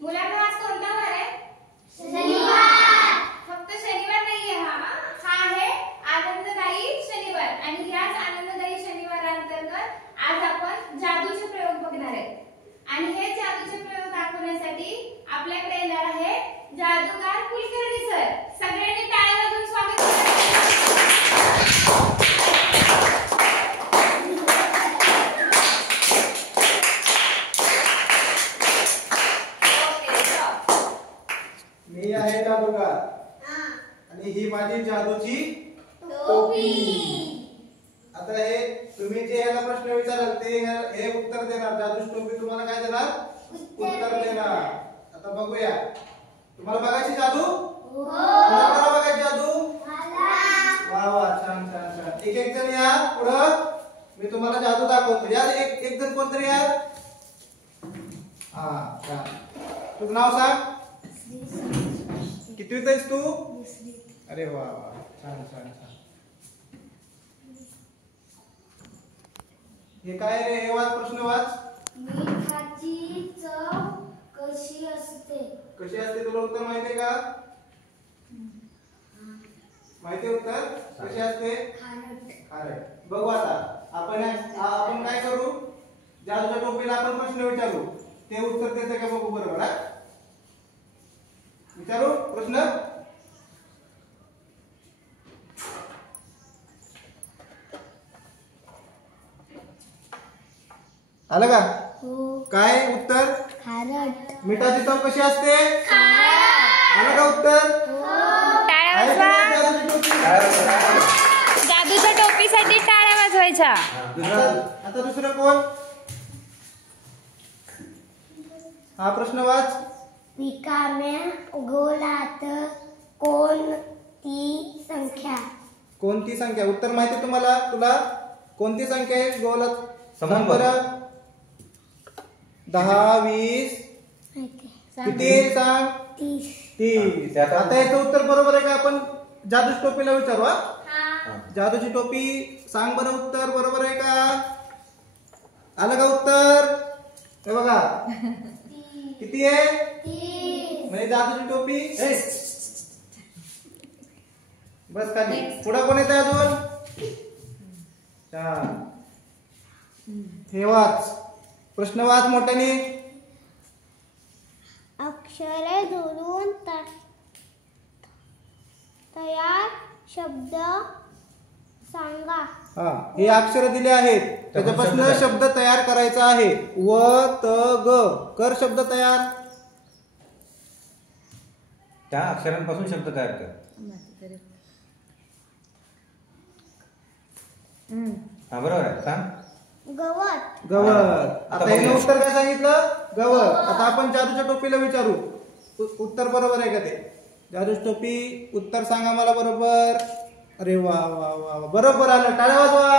मुलांना आज कोणता वार आहे? शनिवार. फक्त शनिवार नाहीये हा आहे आनंददायी शनिवार आणि याच आनंददायी शनिवारांतर्गत आज आपण जादूचे प्रयोग बघणार आहे आणि हे जादूचे प्रयोग दाखवण्यासाठी आपल्याकडे येणार आहे जादूगार कुलकर्णी सर. सगळ्यांनी टाळ्या वाजवून स्वागत करा. मी आहे जादूगार आणि ही माझी जादूची टोपी. आता हे तुम्ही जे याला प्रश्न विचाराल ते हे उत्तर देणार. जादूची टोपी तुम्हाला काय देणार? उत्तर देणार. आता बघूया. तुम्हाला बघायची जादू? कोणाला बघायची जादू? वा वा, छान छान छान. एक एक जण या पुढं. मी तुम्हाला जादू दाखवतो. या एक जण कोणतरी या. हा छान. तुझं नाव सांग. कितवीत आहेस तू? अरे वा वा, छान छान छान. हे काय रे? हे वाच, प्रश्न वाच. मिठाची चव कशी असते? कशी असते तुला उत्तर माहितीये का? माहितीये उत्तर? कशी असते? खारट. बघू आता आपण काय करू? जादूच्या टोपीला आपण प्रश्न विचारू. ते उत्तर देते का बघू. बरोबर आहे? विचारू प्रश्न. आलं का? हो. काय उत्तर? खारट. मिठाची चव कशी असते? आलं का उत्तर? टाळ्या आहे की वाजवा. नाही जादूची टोपी? जादूच्या टोपीसाठी टाळ्या वाजवायच्या. आता दुसरं कोण? हा प्रश्न वाच. रिकाम्या गोलात कोणती संख्या? कोणती संख्या? उत्तर माहिती तुम्हाला? तुला कोणती संख्या आहे गोलात? सांग बरं. 10, 20 किती आहे सांग? 30. आता याचं उत्तर बरोबर आहे का? आपण जादूची टोपीला विचारू. हा, जादूची टोपी सांग बरं उत्तर बरोबर आहे का? आलं का उत्तर? हे बघा किती आहे? 30. म्हणजे जादूची टोपी. बस खाली. पुढे कोण येत अजून? छान. हे वाच. प्रश्न वाच मोठ्याने. अक्षरे जोडून तयार शब्द सांगा. हा, हे अक्षर दिले आहेत. त्याच्यापासून शब्द तयार करायचा आहे. व त ग कर शब्द तयार. त्या अक्षरांपासून शब्द तयार कर. हा बरोबर आहे. सांग. गवत. गवत. आता हे उत्तर काय सांगितलं? गवत. आता आपण जादूच्या टोपीला विचारू. उत्तर बरोबर आहे का ते? जादूची टोपी उत्तर सांगा मला बरोबर. अरे वा वा वा, बरोबर आलं. टाळ्या वाजवा.